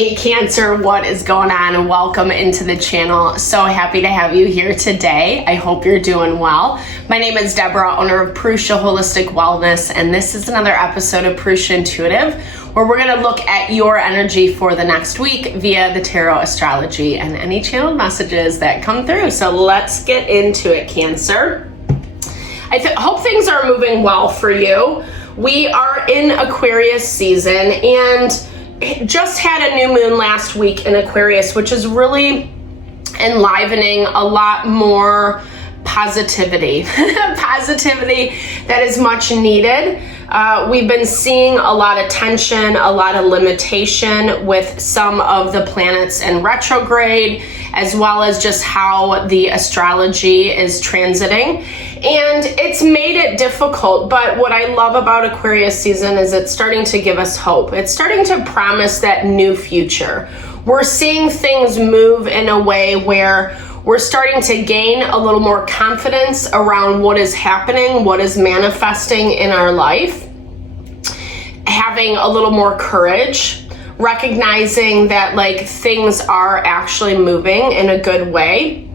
Hey Cancer, what is going on? And welcome into the channel. So happy to have you here today. I hope you're doing well. My name is Deborah, owner of Purusha Holistic Wellness, and this is another episode of Purusha Intuitive, where we're going to look at your energy for the next week via the tarot, astrology, and any channeled messages that come through. So let's get into it, Cancer. I hope things are moving well for you. We are in Aquarius season, and just had a new moon last week in Aquarius, which is really enlivening a lot more positivity. Positivity that is much needed. We've been seeing a lot of tension, a lot of limitation with some of the planets in retrograde, as well as just how the astrology is transiting. And it's made it difficult, but what I love about Aquarius season is it's starting to give us hope. It's starting to promise that new future. We're seeing things move in a way where we're starting to gain a little more confidence around what is happening, what is manifesting in our life, having a little more courage, recognizing that things are actually moving in a good way.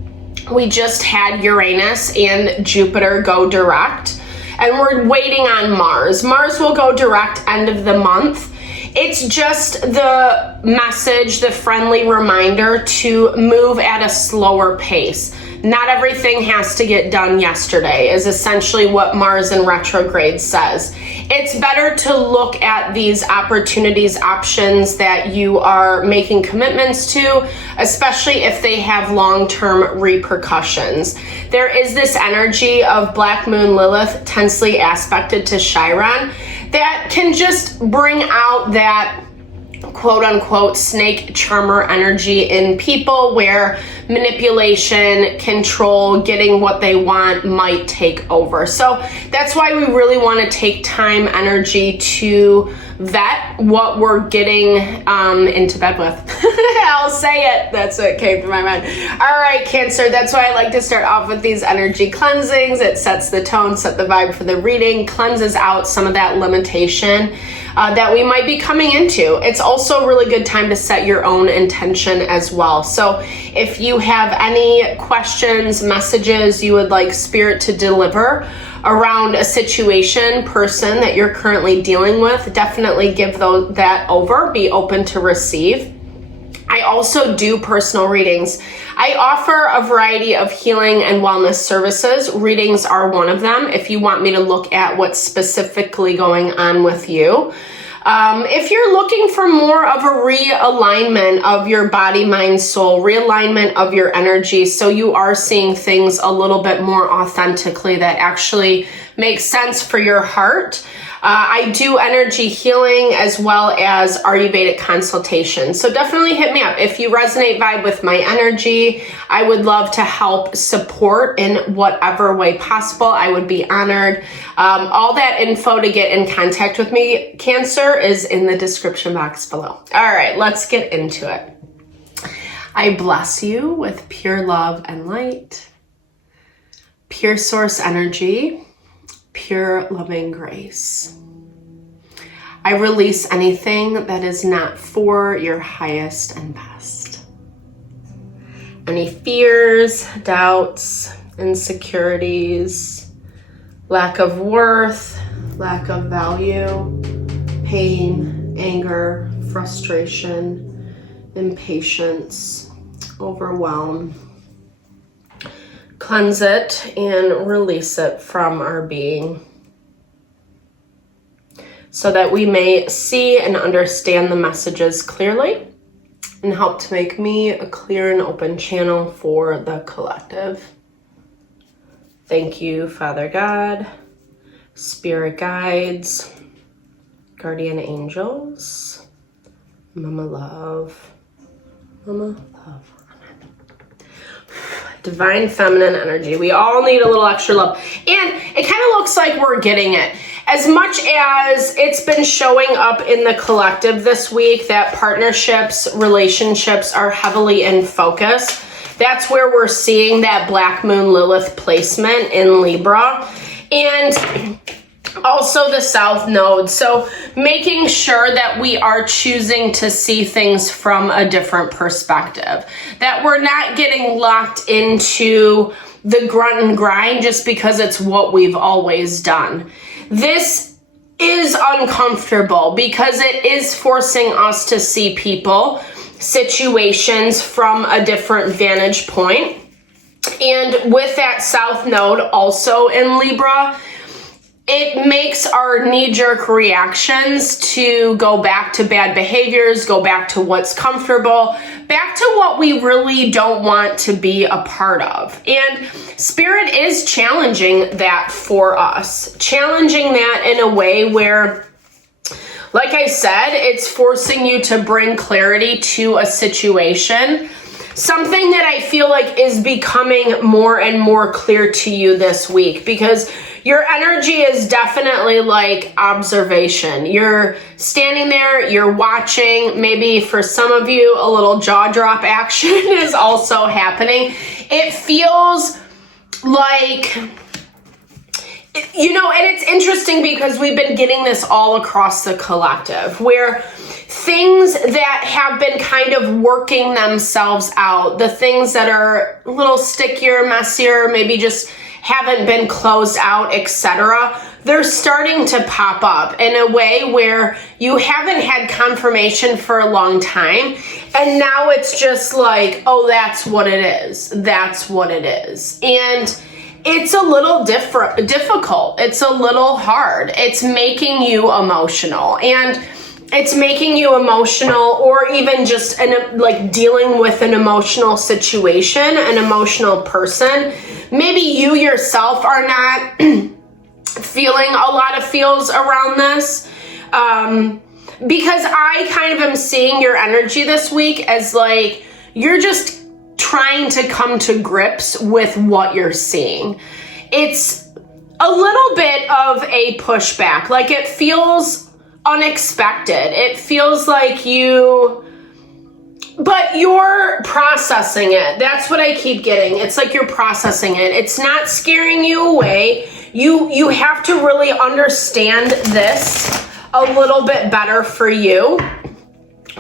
We just had Uranus and Jupiter go direct, and we're waiting on Mars. Mars will go direct end of the month. It's just the message, the friendly reminder to move at a slower pace. Not everything has to get done yesterday is essentially what Mars in retrograde says. It's better to look at these opportunities, options that you are making commitments to, especially if they have long-term repercussions. There is this energy of Black Moon Lilith tensely aspected to Chiron that can just bring out that quote-unquote snake charmer energy in people, where manipulation, control, getting what they want might take over. So that's why we really want to take time, energy to vet what we're getting into bed with. I'll say it. That's what came to my mind. All right, Cancer, that's why I like to start off with these energy cleansings. It sets the tone, set the vibe for the reading, cleanses out some of that limitation that we might be coming into. It's also a really good time to set your own intention as well. So if you have any questions, messages you would like Spirit to deliver around a situation, person that you're currently dealing with, definitely give that over. Be open to receive. I also do personal readings. I offer a variety of healing and wellness services. Readings are one of them if you want me to look at what's specifically going on with you. If you're looking for more of a realignment of your body, mind, soul, realignment of your energy, so you are seeing things a little bit more authentically that actually makes sense for your heart, I do energy healing as well as Ayurvedic consultation. So definitely hit me up. If you resonate, vibe with my energy, I would love to help support in whatever way possible. I would be honored. All that info to get in contact with me, Cancer, is in the description box below. All right, let's get into it. I bless you with pure love and light, pure source energy, pure loving grace. I release anything that is not for your highest and best. Any fears, doubts, insecurities, lack of worth, lack of value, pain, anger, frustration, impatience, overwhelm. Cleanse it and release it from our being so that we may see and understand the messages clearly and help to make me a clear and open channel for the collective. Thank you, Father God, Spirit guides, guardian angels, Mama Love, Mama Love. Divine feminine energy. We all need a little extra love. And it kind of looks like we're getting it. As much as it's been showing up in the collective this week that partnerships, relationships are heavily in focus, that's where we're seeing that Black Moon Lilith placement in Libra. And Also the South Node. So making sure that we are choosing to see things from a different perspective, that we're not getting locked into the grunt and grind just because it's what we've always done. This is uncomfortable because it is forcing us to see people, situations from a different vantage point. And with that South Node also in Libra, it makes our knee-jerk reactions to go back to bad behaviors, go back to what's comfortable, back to what we really don't want to be a part of. And Spirit is challenging that for us, challenging that in a way where, like I said, it's forcing you to bring clarity to a situation. Something that I feel like is becoming more and more clear to you this week, because your energy is definitely like observation. You're standing there, you're watching. Maybe for some of you, a little jaw drop action is also happening. It feels like, you know, and it's interesting because we've been getting this all across the collective, where things that have been kind of working themselves out, the things that are a little stickier, messier, maybe just haven't been closed out, etc., they're starting to pop up in a way where you haven't had confirmation for a long time, and now it's just like, oh, that's what it is. That's what it is. And it's a little difficult. It's a little hard. It's making you emotional, and it's making you emotional, or even just like dealing with an emotional situation, an emotional person. Maybe you yourself are not feeling a lot of feels around this, because I kind of am seeing your energy this week as like you're just trying to come to grips with what you're seeing. It's a little bit of a pushback. Like, it feels unexpected. It feels like but you're processing it. That's what I keep getting. It's like you're processing it. It's not scaring you away. You have to really understand this a little bit better for you,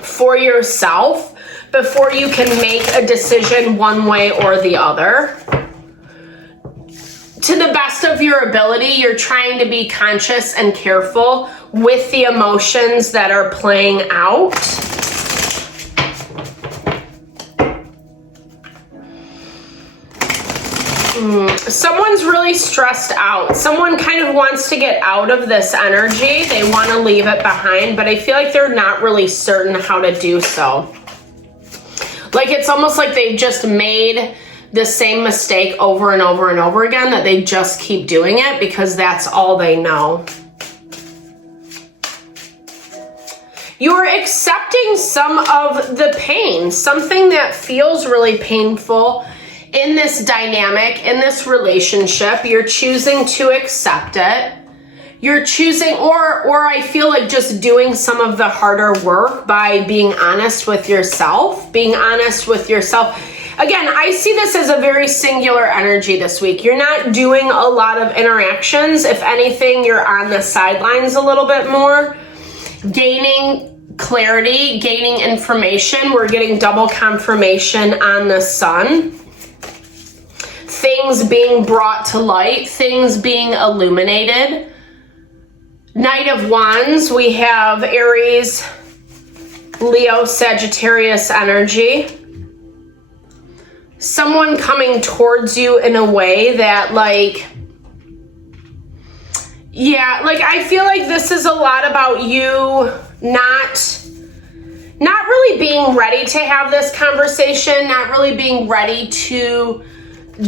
for yourself, before you can make a decision one way or the other. To the best of your ability, you're trying to be conscious and careful with the emotions that are playing out. Someone's really stressed out. Someone kind of wants to get out of this energy. They want to leave it behind, but I feel like they're not really certain how to do so. Like, it's almost like they've just made the same mistake over and over and over again, that they just keep doing it because that's all they know. You're accepting some of the pain, something that feels really painful in this dynamic, in this relationship. You're choosing to accept it. You're choosing, or I feel like just doing some of the harder work by being honest with yourself, Again, I see this as a very singular energy this week. You're not doing a lot of interactions. If anything, you're on the sidelines a little bit more, gaining clarity, gaining information. We're getting double confirmation on the sun. Things being brought to light, things being illuminated. Knight of Wands, we have Aries, Leo, Sagittarius energy. Someone coming towards you in a way that, like, yeah, like, I feel like this is a lot about you not really being ready to have this conversation, not really being ready to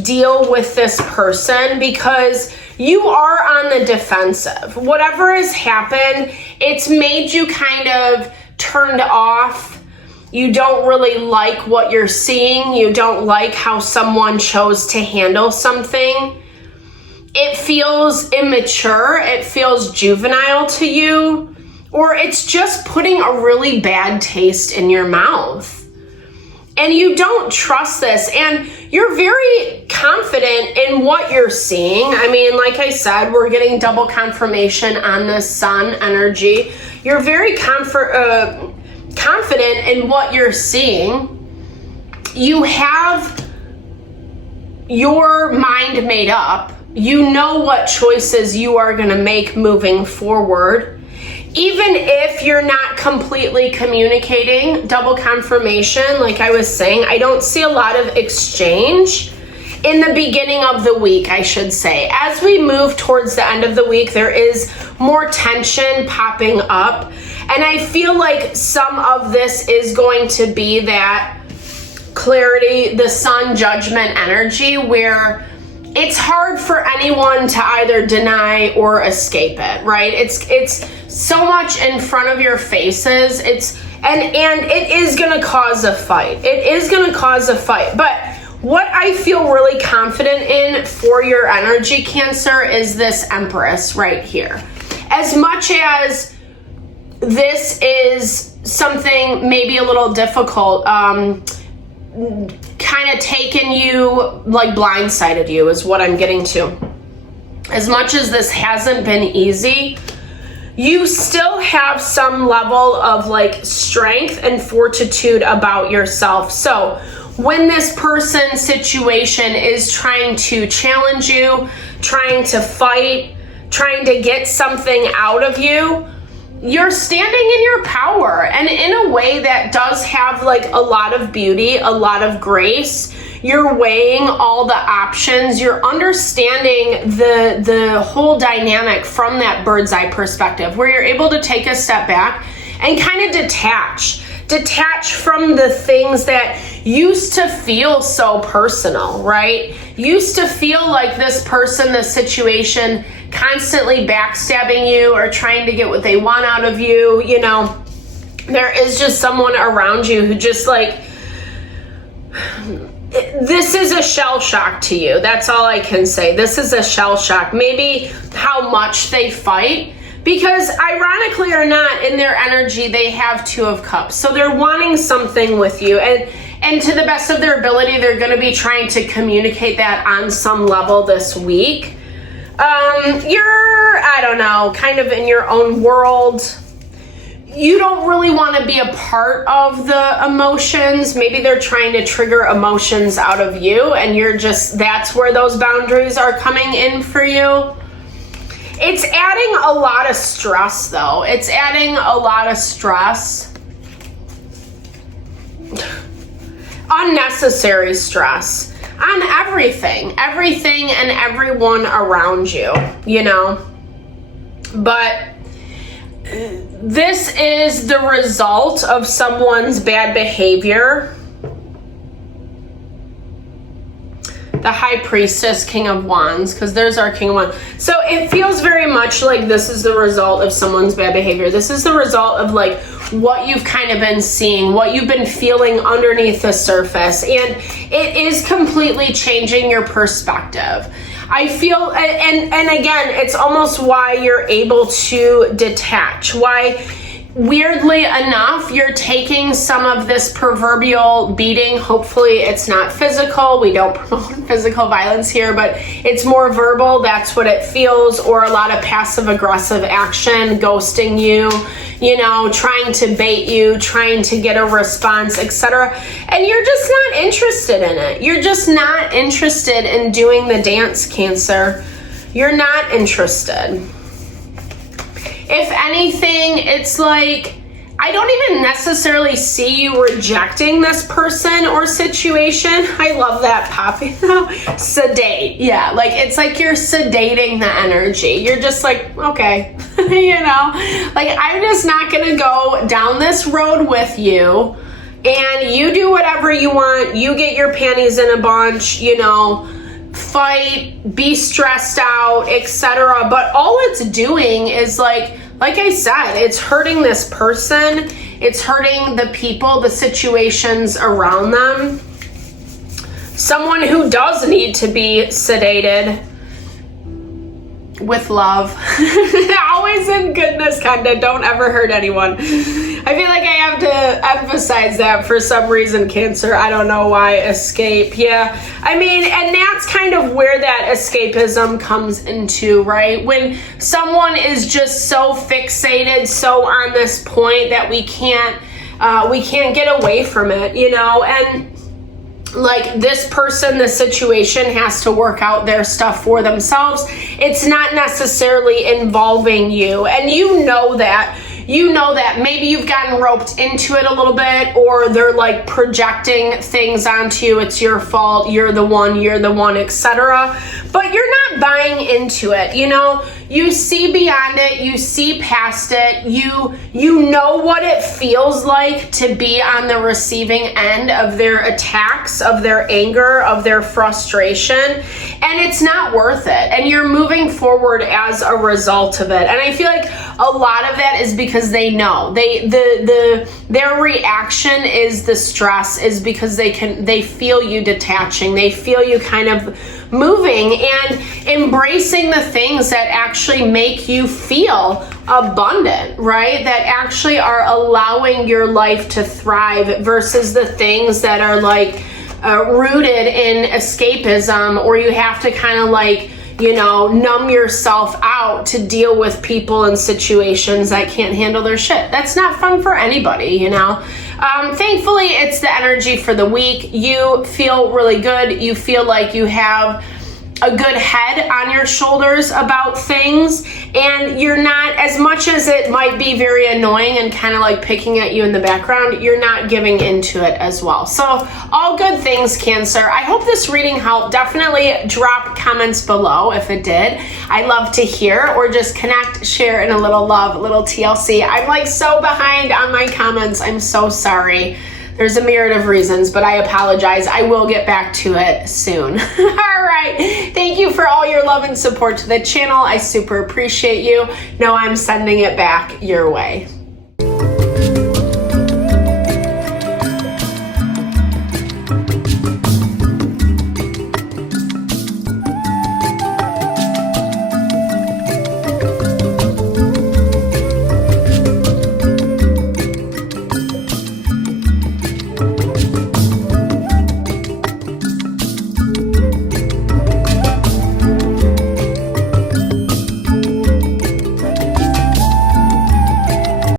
deal with this person, because you are on the defensive. Whatever has happened, it's made you kind of turned off. You don't really like what you're seeing. You don't like how someone chose to handle something. It feels immature. It feels juvenile to you. Or it's just putting a really bad taste in your mouth. And you don't trust this. And you're very confident in what you're seeing. I mean, like I said, we're getting double confirmation on the sun energy. You're very confident in what you're seeing. You have your mind made up. You know what choices you are going to make moving forward. Even if you're not completely communicating, double confirmation, like I was saying, I don't see a lot of exchange in the beginning of the week, I should say. As we move towards the end of the week, there is more tension popping up. And I feel like some of this is going to be that clarity, the sun judgment energy, where it's hard for anyone to either deny or escape it, right? It's so much in front of your faces. And it is going to cause a fight. It is going to cause a fight. But what I feel really confident in for your energy, Cancer, is this Empress right here. As much as this is something maybe a little difficult, kind of taken you, like blindsided you is what I'm getting to. As much as this hasn't been easy, you still have some level of like strength and fortitude about yourself. So when this person's situation is trying to challenge you, trying to fight, trying to get something out of you, you're standing in your power, and in a way that does have like a lot of beauty, a lot of grace. You're weighing all the options. You're understanding the whole dynamic from that bird's eye perspective, where you're able to take a step back and kind of detach from the things that used to feel so personal, right? Used to feel like this person, this situation, constantly backstabbing you or trying to get what they want out of you. You know, there is just someone around you who just like, this is a shell shock to you. That's all I can say. This is a shell shock. Maybe how much they fight, because ironically or not, in their energy, they have Two of Cups. So they're wanting something with you. And to the best of their ability, they're going to be trying to communicate that on some level this week. You're, I don't know, kind of in your own world. You don't really want to be a part of the emotions. Maybe they're trying to trigger emotions out of you, and you're just, that's where those boundaries are coming in for you. It's adding a lot of stress, though. It's adding a lot of stress. Unnecessary stress on everything and everyone around you, you know. But this is the result of someone's bad behavior. The High Priestess, King of Wands, because there's our King of Wands. So it feels very much like this is the result of someone's bad behavior. This is the result of like what you've kind of been seeing, what you've been feeling underneath the surface. And it is completely changing your perspective. I feel, and again, it's almost why you're able to detach. Why, weirdly enough, you're taking some of this proverbial beating. Hopefully it's not physical. We don't promote physical violence here, but it's more verbal. That's what it feels. Or a lot of passive aggressive action, ghosting you, you know, trying to bait you, trying to get a response, etc. And you're just not interested in it. You're just not interested in doing the dance, Cancer. You're not interested. If anything, it's like, I don't even necessarily see you rejecting this person or situation. I love that poppy though. Sedate. Yeah, like it's like you're sedating the energy. You're just like, okay, you know, like I'm just not gonna go down this road with you, and you do whatever you want. You get your panties in a bunch, you know, fight, be stressed out, etc. But all it's doing is like I said, it's hurting this person. It's hurting the people, the situations around them. Someone who does need to be sedated with love. Always in goodness, kinda. Don't ever hurt anyone. I feel like I have to emphasize that for some reason, Cancer. I don't know why. Escape. Yeah. I mean, and that's kind of where that escapism comes into, right? When someone is just so fixated, so on this point that we can't get away from it, you know? And like this person, the situation has to work out their stuff for themselves. It's not necessarily involving you. And you know that maybe you've gotten roped into it a little bit, or they're like projecting things onto you. It's your fault. You're the one, etc. But you're not buying into it. You know, you see beyond it, you see past it, you know what it feels like to be on the receiving end of their attacks, of their anger, of their frustration, and it's not worth it. And you're moving forward as a result of it. And I feel like a lot of that is because they know their reaction is the stress, is because they feel you detaching, they feel you kind of moving and embracing the things that actually make you feel abundant, right? That actually are allowing your life to thrive, versus the things that are like rooted in escapism, or you have to kind of like, you know, numb yourself out to deal with people and situations that can't handle their shit. That's not fun for anybody, you know? Thankfully, it's the energy for the week. You feel really good. You feel like you have a good head on your shoulders about things, and you're not, as much as it might be very annoying and kind of like picking at you in the background, you're not giving into it as well. So all good things, Cancer. I hope this reading helped. Definitely drop comments below if it did. I love to hear, or just connect, share, and a little love, a little TLC. I'm like so behind on my comments. I'm so sorry. There's a myriad of reasons, but I apologize. I will get back to it soon. All right. Thank you for all your love and support to the channel. I super appreciate you. Know I'm sending it back your way.